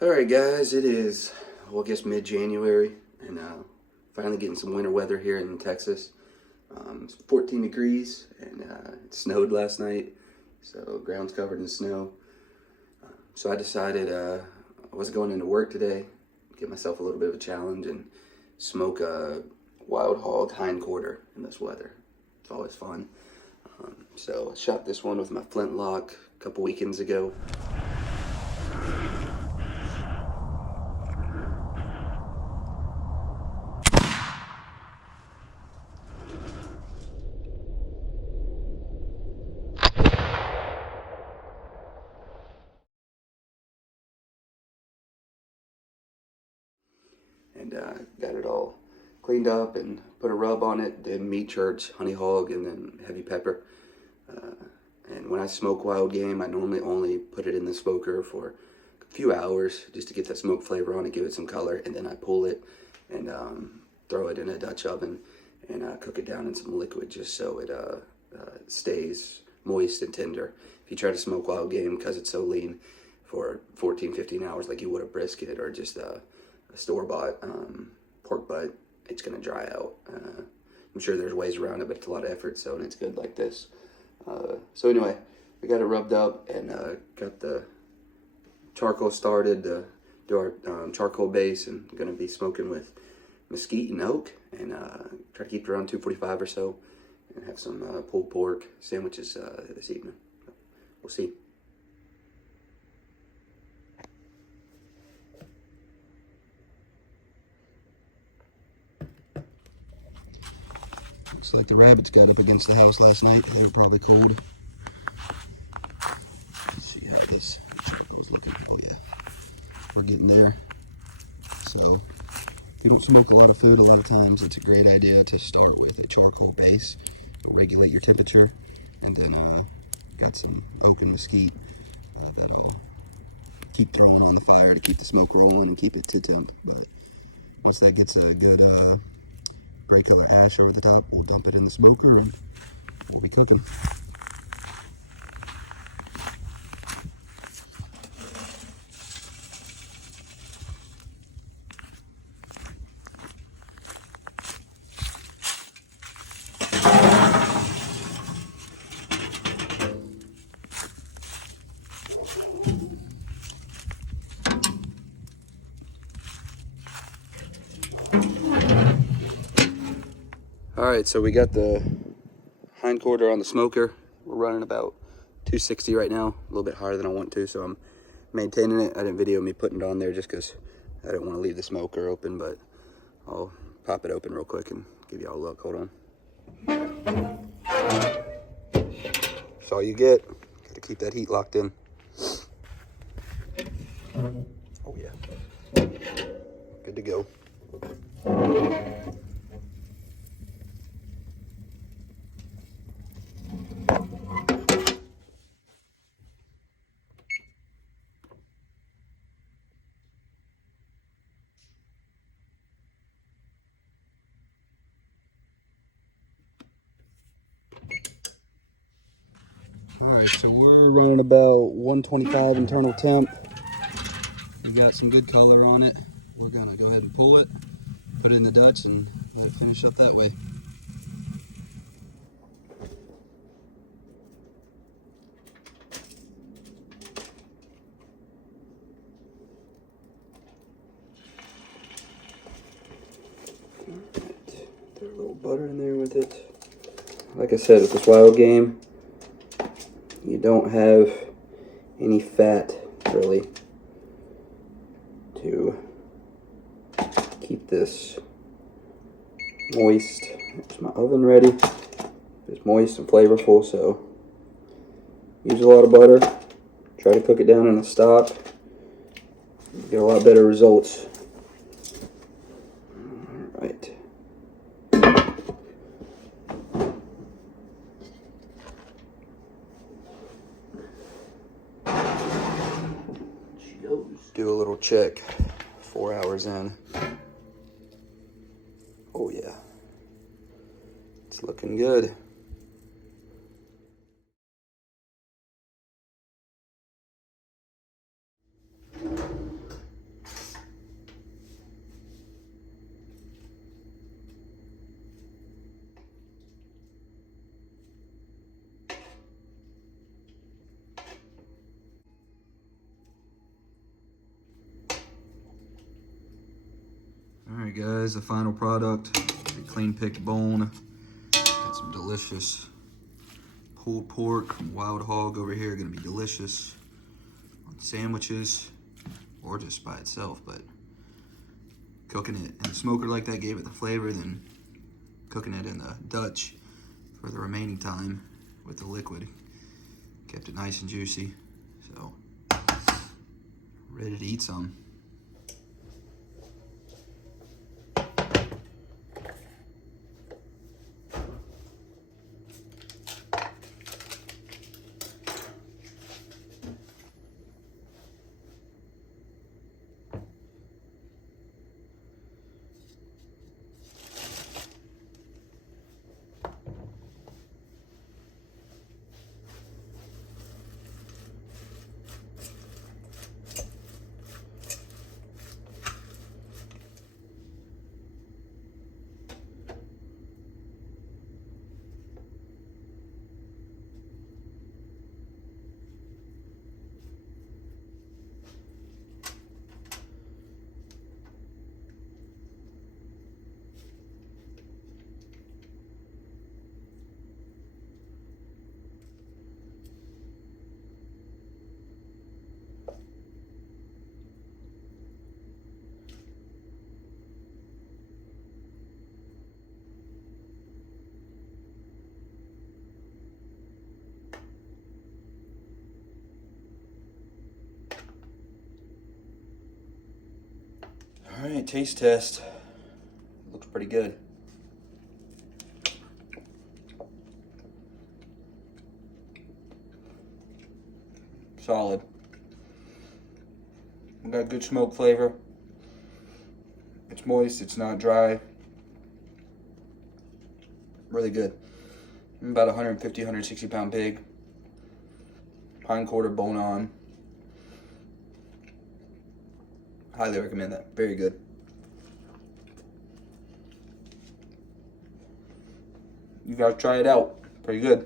Alright guys, it is, well, I guess mid-January, and finally getting some winter weather here in Texas. It's 14 degrees, and it snowed last night, so ground's covered in snow. So I decided I wasn't going into work today, give myself a little bit of a challenge, and smoke a wild hog hindquarter in this weather. It's always fun. So I shot this one with my Flintlock a couple weekends ago. And got it all cleaned up and put a rub on it, did meat church, honey hog, and then heavy pepper. And when I smoke wild game, I normally only put it in the smoker for a few hours just to get that smoke flavor on it, give it some color, and then I pull it and throw it in a Dutch oven and cook it down in some liquid just so it stays moist and tender. If you try to smoke wild game, because it's so lean, for 14-15 hours like you would a brisket or just a store-bought pork butt, it's going to dry out. I'm sure there's ways around it, but it's a lot of effort, so, and it's good like this. So anyway, we got it rubbed up and got the charcoal started to do our charcoal base, and going to be smoking with mesquite and oak, and try to keep it around 245 or so, and have some pulled pork sandwiches this evening. We'll see. Looks like the rabbits got up against the house last night. They were probably cold. Let's see how this charcoal's looking. Oh yeah, we're getting there. So if you don't smoke a lot of food, a lot of times it's a great idea to start with a charcoal base. It'll regulate your temperature, and then got some oak and mesquite that I'll keep throwing on the fire to keep the smoke rolling and keep it to temp. But once that gets a good gray color ash over the top, we'll dump it in the smoker and we'll be cooking. Alright, so we got the hindquarter on the smoker. We're running about 260 right now, a little bit higher than I want to, so I'm maintaining it. I didn't video me putting it on there just because I didn't want to leave the smoker open, but I'll pop it open real quick and give y'all a look. Hold on. That's all you get. Gotta keep that heat locked in. Oh yeah. Good to go. Alright, so we're running about 125 internal temp. We got some good color on it. We're gonna go ahead and pull it, put it in the Dutch, and let it finish up that way. Throw a little butter in there with it. Like I said, with this wild game, you don't have any fat really to keep this moist. There's my oven ready. It's moist and flavorful, so use a lot of butter. Try to cook it down in a stock. Get a lot better results. All right. Do a little check 4 hours in. Oh yeah, it's looking good. Alright guys, the final product, the clean picked bone. Got some delicious pulled pork from Wild Hog over here, gonna be delicious on sandwiches or just by itself, but cooking it in the smoker like that gave it the flavor, then cooking it in the Dutch for the remaining time with the liquid kept it nice and juicy. So, ready to eat some. All right, taste test. Looks pretty good. Solid. We got good smoke flavor. It's moist, it's not dry. Really good. I'm about 150, 160 pound pig. Hind quarter bone on. Highly recommend that. Very good. You gotta try it out. Pretty good.